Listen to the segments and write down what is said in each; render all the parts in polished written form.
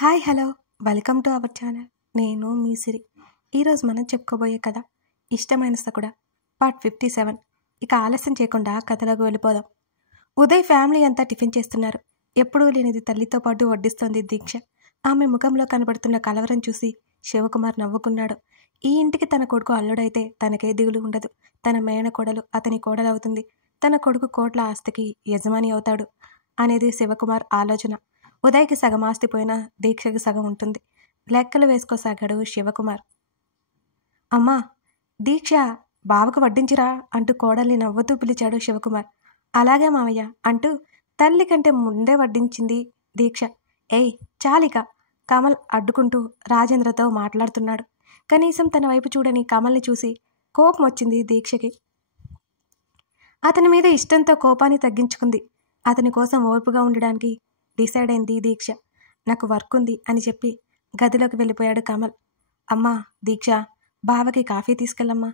Hi hello welcome to our channel. నేను మీ సిరి. ఈరోజు మనం చెప్పుకోబోయే కథ ఇష్టమైన సకుడ పార్ట్ 57. ఇక ఆలస్యం చేయకుండా కథలోకి వెళ్ళిపోదాం. ఉదయ్ ఫ్యామిలీ అంతా టిఫిన్ చేస్తున్నారు. ఎప్పుడూ లేనిది తల్లితో పాటు వడ్డిస్తోంది దీక్ష. ఆమె ముఖంలో కనబడుతున్న కలవరం చూసి శివకుమార్ నవ్వుకున్నాడు. ఈ ఇంటికి తన కొడుకు అల్లుడైతే తనకే దిగులు ఉండదు. తన మేనకోడలు అతని కోడలవుతుంది. తన కొడుకు కోట్ల ఆస్తికి యజమాని అవుతాడు అనేది శివకుమార్ ఆలోచన. ఉదయ్కి సగం ఆస్తి పోయినా దీక్షకి సగం ఉంటుంది. లెక్కలు వేసుకోసాగాడు శివకుమార్. అమ్మా దీక్ష బావకు వడ్డించిరా అంటూ కోడల్ని నవ్వుతూ పిలిచాడు శివకుమార్. అలాగే మామయ్య అంటూ తల్లి కంటే ముందే వడ్డించింది దీక్ష. ఏయ్ చాలిక. కమల్ అడ్డుకుంటూ రాజేంద్రతో మాట్లాడుతున్నాడు. కనీసం తన వైపు చూడని కమల్ని చూసి కోపం వచ్చింది దీక్షకి. అతని మీద ఇష్టంతో కోపాన్ని తగ్గించుకుంది. అతని కోసం ఓర్పుగా ఉండడానికి డిసైడ్ అయింది దీక్ష. నాకు వర్క్ ఉంది అని చెప్పి గదిలోకి వెళ్ళిపోయాడు కమల్. అమ్మా దీక్ష బావకి కాఫీ తీసుకెళ్ళమ్మా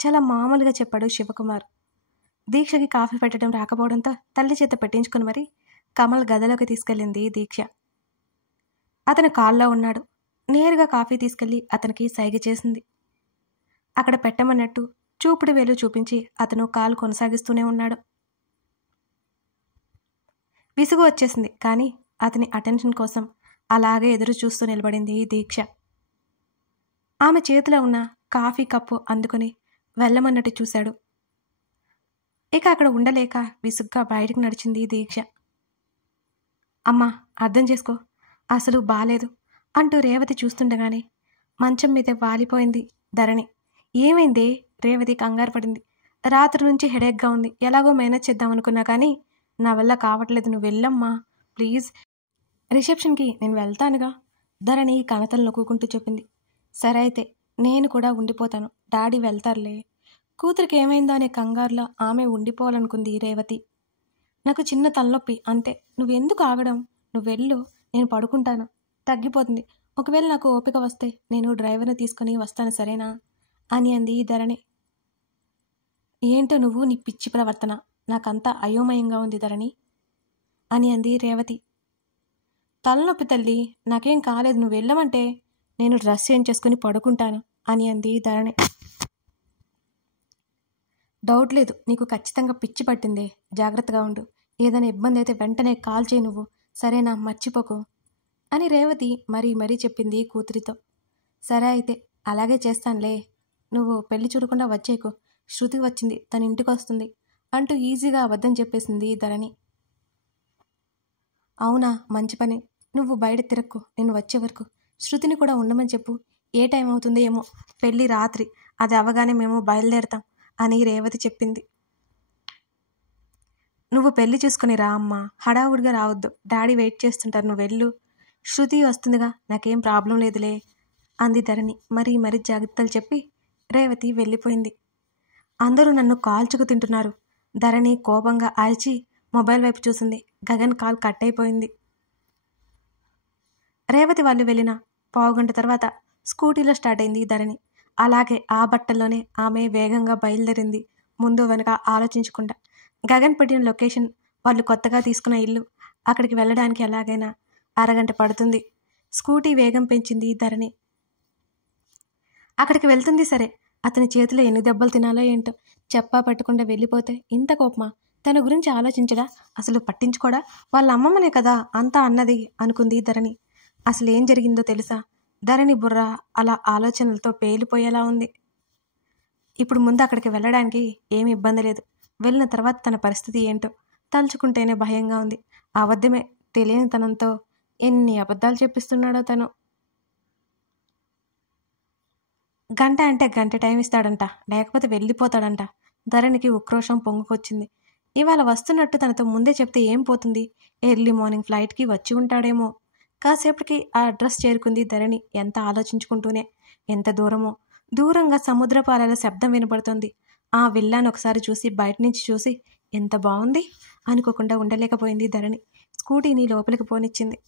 చాలా మామూలుగా చెప్పాడు శివకుమార్. దీక్షకి కాఫీ పెట్టడం రాకపోవడంతో తల్లి చేత పెట్టించుకుని మరి కమల్ గదిలోకి తీసుకెళ్ళింది దీక్ష. అతను కాల్లో ఉన్నాడు. నేరుగా కాఫీ తీసుకెళ్లి అతనికి సైగ చేసింది. అక్కడ పెట్టమన్నట్టు చూపుడు వేలు చూపించి అతను కాలు కొనసాగిస్తూనే ఉన్నాడు. విసుగు వచ్చేసింది. కానీ అతని అటెన్షన్ కోసం అలాగే ఎదురు చూస్తూ నిలబడింది దీక్ష. ఆమె చేతిలో ఉన్న కాఫీ కప్పు అందుకొని వెళ్ళమన్నట్టు చూశాడు. ఇక అక్కడ ఉండలేక విసుగ్గా బయటికి నడిచింది దీక్ష. అమ్మా అర్థం చేసుకో, అసలు బాలేదు అంటూ రేవతి చూస్తుండగానే మంచం మీద వాలిపోయింది ధరణి. ఏమైందే? రేవతి కంగారు పడింది. రాత్రి నుంచి హెడేక్గా ఉంది. ఎలాగో మేనేజ్ చేద్దామనుకున్నా కానీ నా వల్ల కావట్లేదు. నువ్వు వెళ్ళమ్మా ప్లీజ్. రిసెప్షన్కి నేను వెళ్తానుగా ధరణి కనతలు నొక్కుంటూ చెప్పింది. సరే అయితే నేను కూడా ఉండిపోతాను. డాడీ వెళ్తారులే. కూతురికి ఏమైందో అనే కంగారులో ఆమె ఉండిపోవాలనుకుంది రేవతి. నాకు చిన్న తలనొప్పి అంతే. నువ్వెందుకు ఆగడం? నువ్వు వెళ్ళు, నేను పడుకుంటాను, తగ్గిపోతుంది. ఒకవేళ నాకు ఓపిక వస్తే నేను డ్రైవర్ని తీసుకొని వస్తాను సరేనా అని అంది ధరణి. ఏంటో నువ్వు నీ పిచ్చి ప్రవర్తన, నాకంతా అయోమయంగా ఉంది ధరణి అని అంది రేవతి. తలనొప్పి తల్లి, నాకేం కాలేదు. నువ్వు వెళ్ళమంటే నేను డ్రెస్ చేంజ్ చేసుకుని పడుకుంటాను అని అంది ధరణి. డౌట్ లేదు, నీకు ఖచ్చితంగా పిచ్చి పట్టిందే. జాగ్రత్తగా ఉండు. ఏదైనా ఇబ్బంది అయితే వెంటనే కాల్ చేయి నువ్వు, సరేనా? మర్చిపోకు అని రేవతి మరీ చెప్పింది కూతురితో. సరే అయితే అలాగే చేస్తానులే. నువ్వు పెళ్లి చూడకుండా వచ్చేకు. శృతి వచ్చింది, తన ఇంటికి వస్తుంది అంటూ ఈజీగా అబద్ధం చెప్పేసింది ధరణి. అవునా, మంచి పని. నువ్వు బయట తిరక్కు, నేను వచ్చే వరకు. శృతిని కూడా ఉండమని చెప్పు. ఏ టైం అవుతుందో ఏమో, పెళ్ళి రాత్రి, అది అవగానే మేము బయలుదేరతాం అని రేవతి చెప్పింది. నువ్వు పెళ్లి చూసుకుని రా అమ్మా, హడావుడిగా రావద్దు. డాడీ వెయిట్ చేస్తుంటారు, నువ్వు వెళ్ళు. శృతి వస్తుందిగా, నాకేం ప్రాబ్లం లేదులే అంది ధరణి మరీ జాగ్రత్తలు చెప్పి రేవతి వెళ్ళిపోయింది. అందరూ నన్ను కాల్చుకు తింటున్నారు. ధరణి కోపంగా అరిచి మొబైల్ వైపు చూసింది. గగన్ కాల్ కట్ అయిపోయింది. రేవతి వాళ్ళు వెళ్ళిన పావుగంట తర్వాత స్కూటీలో స్టార్ట్ అయింది ధరణి. అలాగే ఆ బట్టల్లోనే ఆమె వేగంగా బయలుదేరింది, ముందు వెనక ఆలోచించకుండా. గగన్ పెట్టిన లొకేషన్, వాళ్ళు కొత్తగా తీసుకున్న ఇల్లు, అక్కడికి వెళ్ళడానికి ఎలాగైనా అరగంట పడుతుంది. స్కూటీ వేగం పెంచింది ధరణి. అక్కడికి వెళ్తుంది సరే, అతని చేతిలో ఎన్ని దెబ్బలు తినాలో ఏంటో. చెప్పా పెట్టకుండా వెళ్ళిపోతే ఇంత కోపమా? తన గురించి ఆలోచించడా? అసలు పట్టించుకోడా? వాళ్ళ అమ్మమ్మనే కదా అంతా అన్నది అనుకుంది ధరణి. అసలు ఏం జరిగిందో తెలుసా? ధరణి బుర్ర అలా ఆలోచనలతో పేలిపోయేలా ఉంది. ఇప్పుడు ముందు అక్కడికి వెళ్ళడానికి ఏమి ఇబ్బంది లేదు. వెళ్ళిన తర్వాత తన పరిస్థితి ఏంటో తలుచుకుంటేనే భయంగా ఉంది. అబద్ధమే తెలియని తనంతో ఎన్ని అబద్ధాలు చెప్పిస్తున్నాడో తను. గంట అంటే గంట టైం ఇస్తాడంట, లేకపోతే వెళ్ళిపోతాడంట. ధరణికి ఉక్రోషం పొంగుకొచ్చింది. ఇవాళ వస్తున్నట్టు తనతో ముందే చెప్తే ఏం పోతుంది? ఎర్లీ మార్నింగ్ ఫ్లైట్కి వచ్చి ఉంటాడేమో. కాసేపటికి ఆ అడ్రస్ చేరుకుంది ధరణి, ఎంత ఆలోచించుకుంటూనే. ఎంత దూరమో. దూరంగా సముద్రపు అలల శబ్దం వినపడుతుంది. ఆ విల్లాను ఒకసారి చూసి బయట నుంచి చూసి ఎంత బాగుంది అనుకోకుండా ఉండలేకపోయింది ధరణి. స్కూటీని లోపలికి పోనిచ్చింది.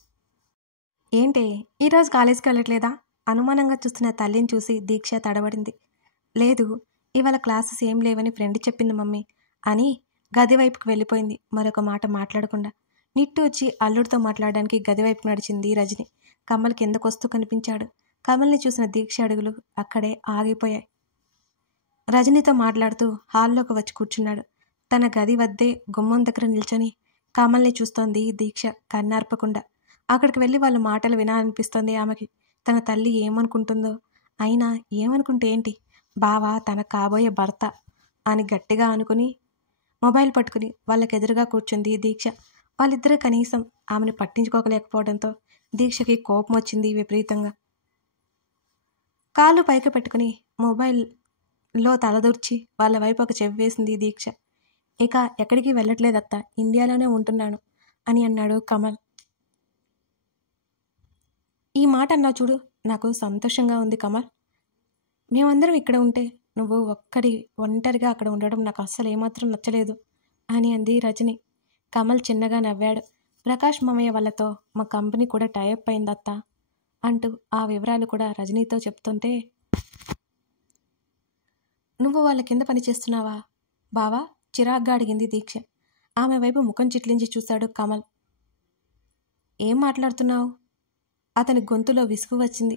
ఏంటి ఈరోజు కాలేజీకి వెళ్ళట్లేదా? అనుమానంగా చూస్తున్న తల్లిని చూసి దీక్ష తడబడింది. లేదు, ఇవాళ క్లాసెస్ ఏం లేవని ఫ్రెండ్ చెప్పింది మమ్మీ అని గది వైపుకి వెళ్ళిపోయింది మరొక మాట మాట్లాడకుండా. నిట్టూర్చి అల్లుడితో మాట్లాడడానికి గదివైపు నడిచింది రజని. కమల్ కిందకొస్తూ కనిపించాడు. కమల్ని చూసిన దీక్ష అడుగులు అక్కడే ఆగిపోయాయి. రజనీతో మాట్లాడుతూ హాల్లోకి వచ్చి కూర్చున్నాడు. తన గది వద్దే గుమ్మం దగ్గర నిల్చొని కమల్ని చూస్తోంది దీక్ష కన్నార్పకుండా. అక్కడికి వెళ్ళి వాళ్ళ మాటలు వినాలనిపిస్తోంది ఆమెకి. తన తల్లి ఏమనుకుంటుందో. అయినా ఏమనుకుంటే ఏంటి, బావ తన కాబోయే భర్త అని గట్టిగా అనుకుని మొబైల్ పట్టుకుని వాళ్ళకెదురుగా కూర్చుంది దీక్ష. వాళ్ళిద్దరూ కనీసం ఆమెను పట్టించుకోలేకపోవడంతో దీక్షకి కోపం వచ్చింది విపరీతంగా. కాళ్ళు పైకి పెట్టుకుని మొబైల్లో తలదూర్చి వాళ్ళ వైపు ఒక చెవి వేసింది దీక్ష. ఇక ఎక్కడికి వెళ్ళట్లేదత్తా, ఇండియాలోనే ఉంటున్నాను అని అన్నాడు కమల్. ఈ మాట అన్నా చూడు, నాకు సంతోషంగా ఉంది కమల్. మేమందరం ఇక్కడ ఉంటే నువ్వు ఒంటరిగా అక్కడ ఉండడం నాకు అస్సలు ఏమాత్రం నచ్చలేదు అని అంది రజని. కమల్ చిన్నగా నవ్వాడు. ప్రకాష్ మామయ్య వాళ్ళతో మా కంపెనీ కూడా టైఅప్ అయిందత్తా అంటూ ఆ వివరాలు కూడా రజనీతో చెప్తుంటే, నువ్వు వాళ్ళ కింద పనిచేస్తున్నావా బావా చిరాగ్గా అడిగింది దీక్ష. ఆమె వైపు ముఖం చిట్లించి చూశాడు కమల్. ఏం మాట్లాడుతున్నావు? అతని గొంతులో విసుగు వచ్చింది.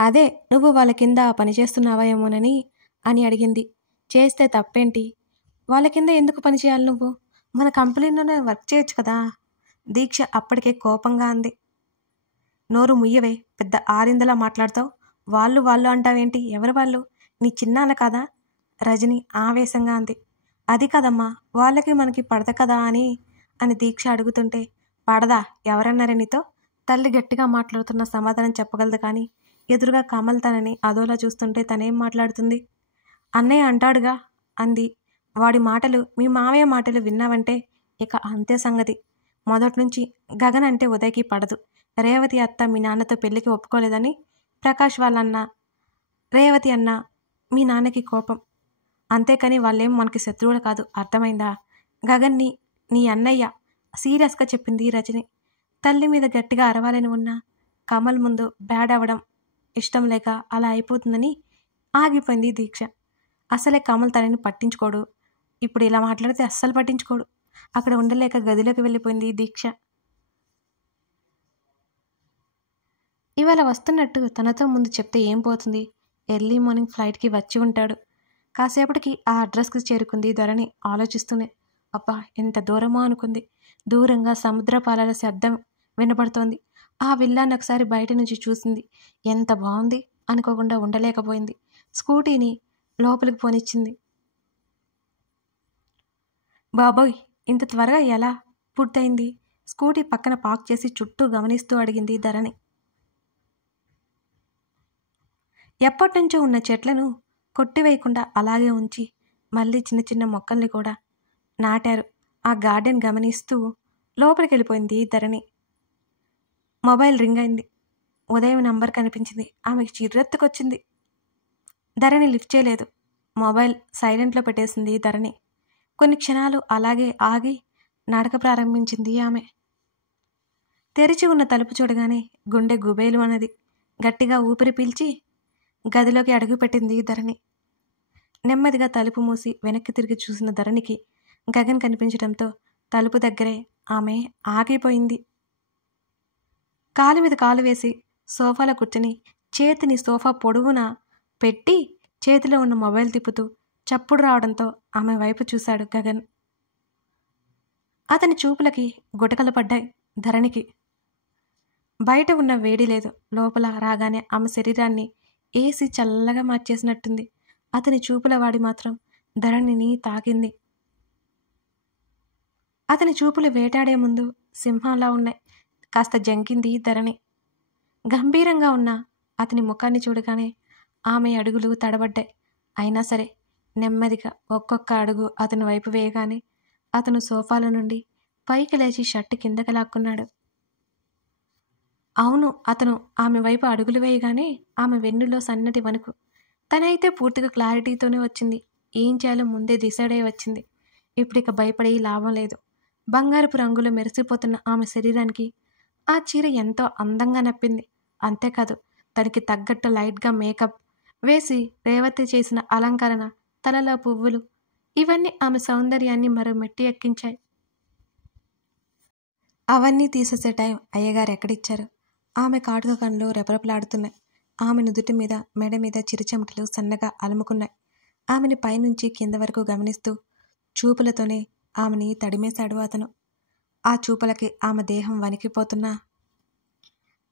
అదే నువ్వు వాళ్ళ కింద పనిచేస్తున్నావా ఏమోనని అని అడిగింది. చేస్తే తప్పేంటి? వాళ్ళ కింద ఎందుకు పనిచేయాలి నువ్వు? మన కంపెనీలోనే వర్క్ చేయొచ్చు కదా. దీక్ష అప్పటికే కోపంగా అంది. నోరు ముయ్యవే, పెద్ద ఆరిందలా మాట్లాడతావు. వాళ్ళు అంటావేంటి? ఎవరు వాళ్ళు? నీ చిన్నాన్న కాదా? రజని ఆవేశంగా అంది. అది కదమ్మా, వాళ్ళకి మనకి పడద కదా అని దీక్ష అడుగుతుంటే, పడదా ఎవరన్నారే నీతో? తల్లి గట్టిగా మాట్లాడుతున్న సమాధానం చెప్పగలదు కానీ ఎదురుగా కమల్ తనని అదోలా చూస్తుంటే తనేం మాట్లాడుతుంది? అన్నయ్య అంటాడుగా అంది. వాడి మాటలు, మీ మావయ్య మాటలు విన్నావంటే ఇక అంతే సంగతి. మొదటి నుంచి గగన్ అంటే ఉదయ్కి పడదు. రేవతి అత్త మీ నాన్నతో పెళ్లికి ఒప్పుకోలేదని ప్రకాష్ వాళ్ళన్న రేవతి అన్న మీ నాన్నకి కోపం. అంతేకాని వాళ్ళేం మనకి శత్రువులు కాదు, అర్థమైందా? గగన్ని నీ అన్నయ్య సీరియస్గా చెప్పింది రజని. తల్లి మీద గట్టిగా అరవాలని ఉన్నా కమల్ ముందు బ్యాడ్ అవ్వడం ఇష్టం లేక అలా అయిపోతుందని ఆగిపోయింది దీక్ష. అసలే కమల్ తనని పట్టించుకోడు. ఇప్పుడు ఇలా మాట్లాడితే అస్సలు పట్టించుకోడు. అక్కడ ఉండలేక గదిలోకి వెళ్ళిపోయింది దీక్ష. ఇవాళ వస్తున్నట్టు తనతో ముందు చెప్తే ఏం పోతుంది? ఎర్లీ మార్నింగ్ ఫ్లైట్కి వచ్చి ఉంటాడు. కాసేపటికి ఆ అడ్రస్కి చేరుకుంది ధరణి ఆలోచిస్తూనే. అబ్బా ఎంత దూరమో అనుకుంది. దూరంగా సముద్రపాలల శబ్దం వినపడుతోంది. ఆ విల్లాన్ని ఒకసారి బయట నుంచి చూసింది. ఎంత బాగుంది అనుకోకుండా ఉండలేకపోయింది. స్కూటీని లోపలికి పోనిచ్చింది. బాబోయ్ ఇంత త్వరగా ఎలా పూర్తయింది? స్కూటీ పక్కన పార్క్ చేసి చుట్టూ గమనిస్తూ అడిగింది ధరణి. ఎప్పటినుంచో ఉన్న చెట్లను కొట్టివేయకుండా అలాగే ఉంచి మళ్ళీ చిన్న చిన్న మొక్కల్ని కూడా నాటారు. ఆ గార్డెన్ గమనిస్తూ లోపలికి వెళ్ళిపోయింది ధరణి. మొబైల్ రింగ్ అయింది. ఉదయం నంబర్ కనిపించింది. ఆమెకి చిర్రెత్తుకొచ్చింది. ధరణి లిఫ్ట్ చేయలేదు. మొబైల్ సైలెంట్లో పెట్టేసింది ధరణి. కొన్ని క్షణాలు అలాగే ఆగి నడక ప్రారంభించింది ఆమె. తెరిచి ఉన్న తలుపు చూడగానే గుండె గుబేలు అన్నది. గట్టిగా ఊపిరి పీల్చి గదిలోకి అడుగుపెట్టింది ధరణి. నెమ్మదిగా తలుపు మూసి వెనక్కి తిరిగి చూసిన ధరణికి గగన్ కనిపించడంతో తలుపు దగ్గరే ఆమె ఆగిపోయింది. కాలు మీద కాలు వేసి సోఫాలో కూర్చుని చేతిని సోఫా పొడవునా పెట్టి చేతిలో ఉన్న మొబైల్ తిప్పుతూ చప్పుడు రావడంతో ఆమె వైపు చూశాడు గగన్. అతని చూపులకి గుటకలు పడ్డాయి ధరణికి. బయట ఉన్న వేడి లేదు. లోపల రాగానే ఆమె శరీరాన్ని ఏసి చల్లగా మార్చేసినట్టుంది. అతని చూపుల వాడి మాత్రం ధరణిని తాకింది. అతని చూపులు వేటాడే ముందు సింహంలా ఉన్నాయి. కాస్త జంకింది ధరణి. గంభీరంగా ఉన్న అతని ముఖాన్ని చూడగానే ఆమె అడుగులు తడబడ్డాయి. అయినా సరే నెమ్మదిగా ఒక్కొక్క అడుగు అతని వైపు వేయగానే అతను సోఫాలో నుండి పైకి లేచి షర్టు కిందకి లాక్కున్నాడు. అవును, అతను ఆమె వైపు అడుగులు వేయగానే ఆమె వెన్నులో సన్నటి వణుకు. తనైతే పూర్తిగా క్లారిటీతోనే వచ్చింది. ఏం చేయాలో ముందే డిసైడ్ అయి వచ్చింది. ఇప్పుడిక భయపడే లాభం లేదు. బంగారపు రంగులో మెరిసిపోతున్న ఆమె శరీరానికి ఆ చీర ఎంతో అందంగా నప్పింది. అంతేకాదు తనకి తగ్గట్టు లైట్గా మేకప్ వేసి రేవతి చేసిన అలంకరణ, తలలో పువ్వులు, ఇవన్నీ ఆమె సౌందర్యాన్ని మరో మెట్టి ఎక్కించాయి. అవన్నీ తీసేసే టైం అయ్యగారు ఎక్కడిచ్చారు? ఆమె కాటుక కళ్ళు రెపరెపలాడుతున్నాయి. ఆమె నుదుటి మీద, మెడ మీద చిరుచెమటలు సన్నగా అలుముకున్నాయి. ఆమెని పైనుంచి కింద వరకు గమనిస్తూ చూపులతోనే ఆమెని తడిమేశాడు అతను. ఆ చూపులకి ఆమె దేహం వణికిపోతున్నా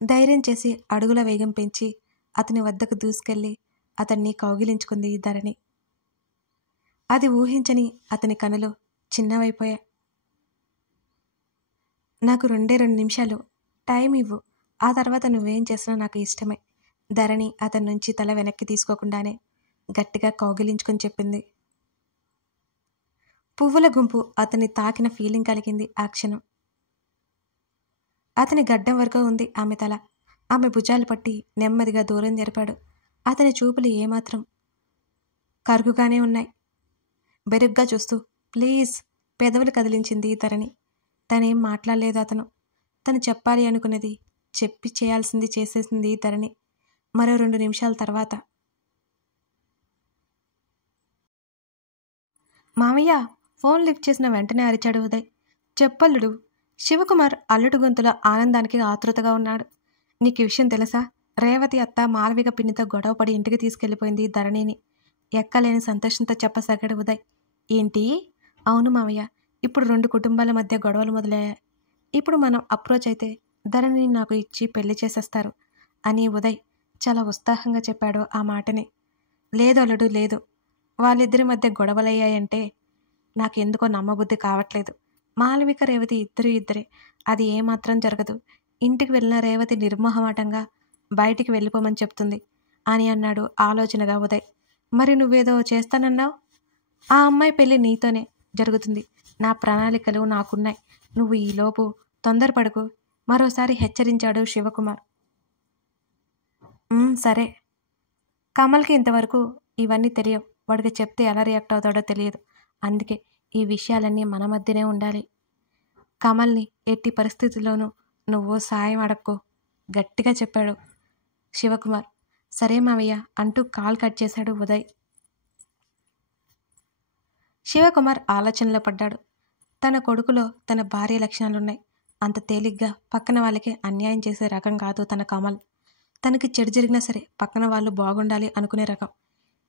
ధైర్యం చేసి అడుగుల వేగం పెంచి అతని వద్దకు దూసుకెళ్లి అతన్ని కౌగిలించుకుంది ధరణి. అది ఊహించని అతని కనులు చిన్నవైపోయాయి. నాకు 2 నిమిషాలు టైం ఇవ్వు, ఆ తర్వాత నువ్వేం చేసినా నాకు ఇష్టమే. ధరణి అతని నుంచి తల వెనక్కి తీసుకోకుండానే గట్టిగా కౌగిలించుకుని చెప్పింది. పువ్వుల గుంపు అతన్ని తాకిన ఫీలింగ్ కలిగింది ఆ క్షణం. అతని గడ్డం వరకు ఉంది ఆమె తల. ఆమె భుజాలు పట్టి నెమ్మదిగా దూరం జరిపాడు. అతని చూపులు ఏమాత్రం కరుగుగానే ఉన్నాయి. బెరుగ్గా చూస్తూ ప్లీజ్ పెదవులు కదిలించింది ధరణి. తనేం మాట్లాడలేదు అతను. తను చెప్పాలి అనుకున్నది చెప్పి చేయాల్సింది చేసేసింది ధరణి. మరో 2 నిమిషాల తర్వాత మామయ్య ఫోన్ లిఫ్ట్ చేసిన వెంటనే అరిచాడు ఉదయ్. చెప్పల్లుడు. శివకుమార్ అల్లుడు గొంతులో ఆనందానికి ఆతృతగా ఉన్నాడు. నీకు ఈ విషయం తెలుసా? రేవతి అత్త మాలవిక పిన్నితో గొడవపడి ఇంటికి తీసుకెళ్లిపోయింది ధరణిని. ఎక్కలేని సంతోషంతో చెప్పసాగాడు ఉదయ్. ఏంటి? అవును మామయ్య, ఇప్పుడు 2 కుటుంబాల మధ్య గొడవలు మొదలయ్యాయి. ఇప్పుడు మనం అప్రోచ్ అయితే ధరణిని నాకు ఇచ్చి పెళ్లి చేసేస్తారు అని ఉదయ్ చాలా ఉత్సాహంగా చెప్పాడు ఆ మాటని. లేదు అల్లుడు లేదు, వాళ్ళిద్దరి మధ్య గొడవలయ్యాయంటే నాకెందుకో నమ్మబుద్ధి కావట్లేదు. మాలవిక రేవతి ఇద్దరే, అది ఏమాత్రం జరగదు. ఇంటికి వెళ్ళిన రేవతి నిర్మోహమాటంగా బయటికి వెళ్ళిపోమని చెప్తుంది అని అన్నాడు ఆలోచనగా ఉదయ్. మరి నువ్వేదో చేస్తానన్నావు? ఆ అమ్మాయి పెళ్లి నీతోనే జరుగుతుంది. నా ప్రణాళికలు నాకున్నాయి. నువ్వు ఈలోపు తొందరపడకు, మరోసారి హెచ్చరించాడు శివకుమార్. సరే. కమల్కి ఇంతవరకు ఇవన్నీ తెలియవు. వాడికి చెప్తే ఎలా రియాక్ట్ అవుతాడో తెలియదు. అందుకే ఈ విషయాలన్నీ మన మధ్యనే ఉండాలి. కమల్ని ఎట్టి పరిస్థితుల్లోనూ నువ్వు సాయం అడక్కో, గట్టిగా చెప్పాడు శివకుమార్. సరే మావయ్య అంటూ కాల్ కట్ చేశాడు ఉదయ్. శివకుమార్ ఆలోచనలో పడ్డాడు. తన కొడుకులో తన భార్య లక్షణాలున్నాయి. అంత తేలిగ్గా పక్కన వాళ్ళకి అన్యాయం చేసే రకం కాదు తన కమల్. తనకి చెడు జరిగినా సరే పక్కన వాళ్ళు బాగుండాలి అనుకునే రకం.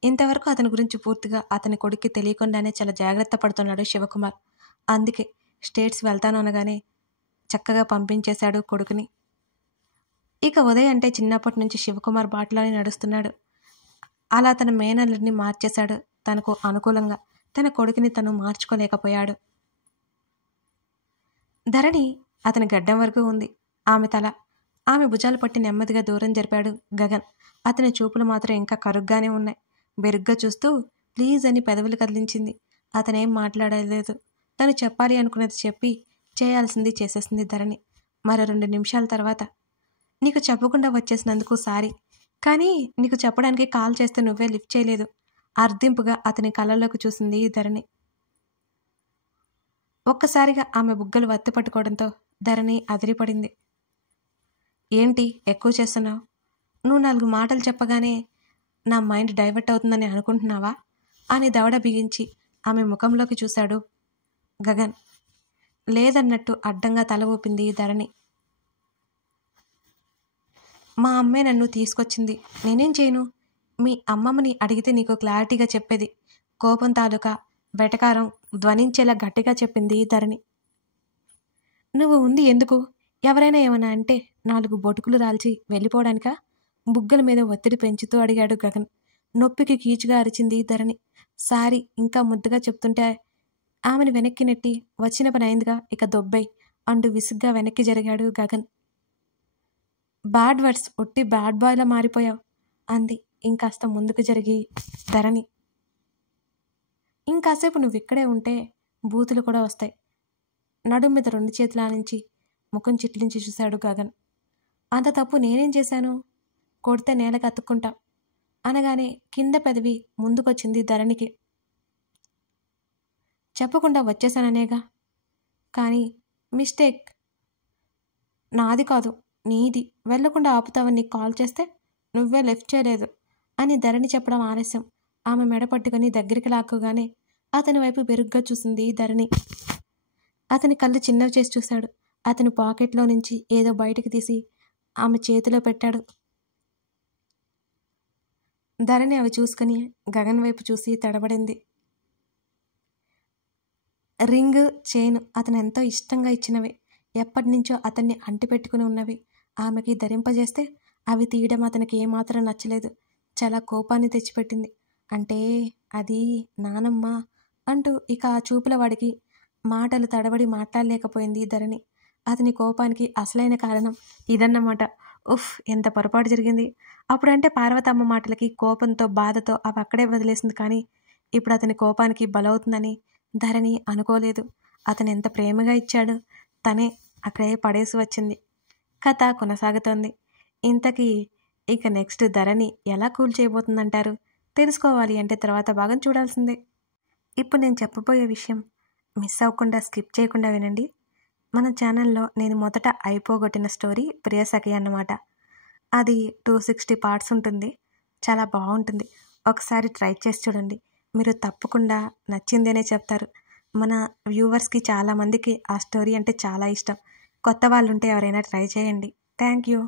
ఇంతవరకు అతని గురించి పూర్తిగా అతని కొడుక్కి తెలియకుండానే చాలా జాగ్రత్త పడుతున్నాడు శివకుమార్. అందుకే స్టేట్స్ వెళ్తాను అనగానే చక్కగా పంపించేశాడు కొడుకుని. ఇక ఉదయ్ అంటే చిన్నప్పటి నుంచి శివకుమార్ బాటలోనే నడుస్తున్నాడు. అలా తన మేనల్లుడిని మార్చేశాడు తనకు అనుకూలంగా. తన కొడుకుని తను మార్చుకోలేకపోయాడు. ధరణి అతని గడ్డం వరకు ఉంది ఆమె తల. ఆమె భుజాలు పట్టి నెమ్మదిగా దూరం జరిపాడు గగన్. అతని చూపులు మాత్రం ఇంకా కరుగ్గానే ఉన్నాయి. బెరుగ్గా చూస్తూ ప్లీజ్ అని పెదవులు కదిలించింది. అతనేం మాట్లాడలేదు. తను చెప్పాలి అనుకున్నది చెప్పి చేయాల్సింది చేసేసింది ధరణి. మరో 2 నిమిషాల తర్వాత నీకు చెప్పకుండా వచ్చేసినందుకు సారీ, కానీ నీకు చెప్పడానికి కాల్ చేస్తే నువ్వే లిఫ్ట్ చేయలేదు. అర్ధింపుగా అతని కళ్ళల్లోకి చూసింది ధరణి. ఒక్కసారిగా ఆమె బుగ్గలు వత్తి పట్టుకోవడంతో ధరణి అదిరిపడింది. ఏంటి ఎక్కువ చేస్తున్నావు? నువ్వు 4 మాటలు చెప్పగానే నా మైండ్ డైవర్ట్ అవుతుందని అనుకుంటున్నావా అని దవడ బిగించి ఆమె ముఖంలోకి చూశాడు గగన్. లేదన్నట్టు అడ్డంగా తల ఊపింది ధరణి. మా అమ్మే నన్ను తీసుకొచ్చింది, నేనేం చేయను? మీ అమ్మమ్మని అడిగితే నీకు క్లారిటీగా చెప్పేది. కోపం తాలూకా వెటకారం ధ్వనించేలా గట్టిగా చెప్పింది ధరణి. నువ్వు ఉంది ఎందుకు? ఎవరైనా ఏమన్నా అంటే 4 బొటుకులు రాల్చి వెళ్ళిపోవడానికా? బుగ్గల మీద ఒత్తిడి పెంచుతూ అడిగాడు గగన్. నొప్పికి కీచుగా అరిచింది ధరణి. సారీ ఇంకా ముద్దుగా చెప్తుంటే ఆమెను వెనక్కి నెట్టి వచ్చిన పని అయిందిగా, ఇక దొబ్బై అంటూ విసుగ్గా వెనక్కి జరిగాడు గగన్. బ్యాడ్ వర్డ్స్, ఒట్టి బ్యాడ్ బాయ్లా మారిపోయావు అంది ఇంకాస్త ముందుకు జరిగి ధరణి. ఇంకాసేపు నువ్వు ఇక్కడే ఉంటే బూతులు కూడా వస్తాయి. నడుం మీద 2 చేతుల నుంచి ముఖం చిట్లించి చూశాడు గగన్. అంత తప్పు నేనేం చేశాను? కొడితే నేలకు అతుక్కుంటా అనగానే కింద పెదవి ముందుకొచ్చింది ధరణికి. చెప్పకుండా వచ్చేశాననేగా, కానీ మిస్టేక్ నాది కాదు నీది. వెళ్లకుండా ఆపుతావని నీకు కాల్ చేస్తే నువ్వే లిఫ్ట్ చేయలేదు అని ధరణి చెప్పడం ఆలస్యం. ఆమె మెడ పట్టుకుని దగ్గరికి లాక్కుగానే అతని వైపు బెరుగ్గా చూసింది ధరణి. అతని కళ్ళు చిన్నవి చేసి చూశాడు. అతని పాకెట్లో నుంచి ఏదో బయటకు తీసి ఆమె చేతిలో పెట్టాడు. ధరణి అవి చూసుకుని గగన్ వైపు చూసి తడబడింది. రింగ్, చైన్ అతను ఎంతో ఇష్టంగా ఇచ్చినవి, ఎప్పటి నుంచో అతన్ని అంటిపెట్టుకుని ఉన్నవి. ఆమెకి ధరింపజేస్తే అవి తీయడం అతనికి ఏమాత్రం నచ్చలేదు. చాలా కోపాన్ని తెచ్చిపెట్టింది. అంటే అది నానమ్మ అంటూ ఇక ఆ చూపుల వాడికి మాటలు తడబడి మాట్లాడలేకపోయింది ధరణి. అతని కోపానికి అసలైన కారణం ఇదన్నమాట. ఉఫ్, ఎంత పొరపాటు జరిగింది. అప్పుడంటే పార్వతమ్మ మాటలకి కోపంతో బాధతో అవి అక్కడే వదిలేసింది. కానీ ఇప్పుడు అతని కోపానికి బలవుతుందని ధరణి అనుకోలేదు. అతను ఎంత ప్రేమగా ఇచ్చాడు, తనే అక్కడే పడేసి వచ్చింది. కథ కొనసాగుతోంది. ఇంతకీ ఇక నెక్స్ట్ ధరణి ఎలా కూల్ చేయబోతుందంటారు? తెలుసుకోవాలి అంటే తర్వాత భాగం చూడాల్సిందే. ఇప్పుడు నేను చెప్పబోయే విషయం మిస్ అవ్వకుండా స్కిప్ చేయకుండా వినండి. మన ఛానల్లో నేను మొదట అయిపోగొట్టిన స్టోరీ ప్రియసఖి అన్నమాట. అది 260 పార్ట్స్ ఉంటుంది. చాలా బాగుంటుంది. ఒకసారి ట్రై చేసి చూడండి. మీరు తప్పకుండా నచ్చిందేనే చెప్తారు. మన వ్యూవర్స్కి చాలామందికి ఆ స్టోరీ అంటే చాలా ఇష్టం. కొత్త వాళ్ళు ఉంటే ఎవరైనా ట్రై చేయండి. Thank you.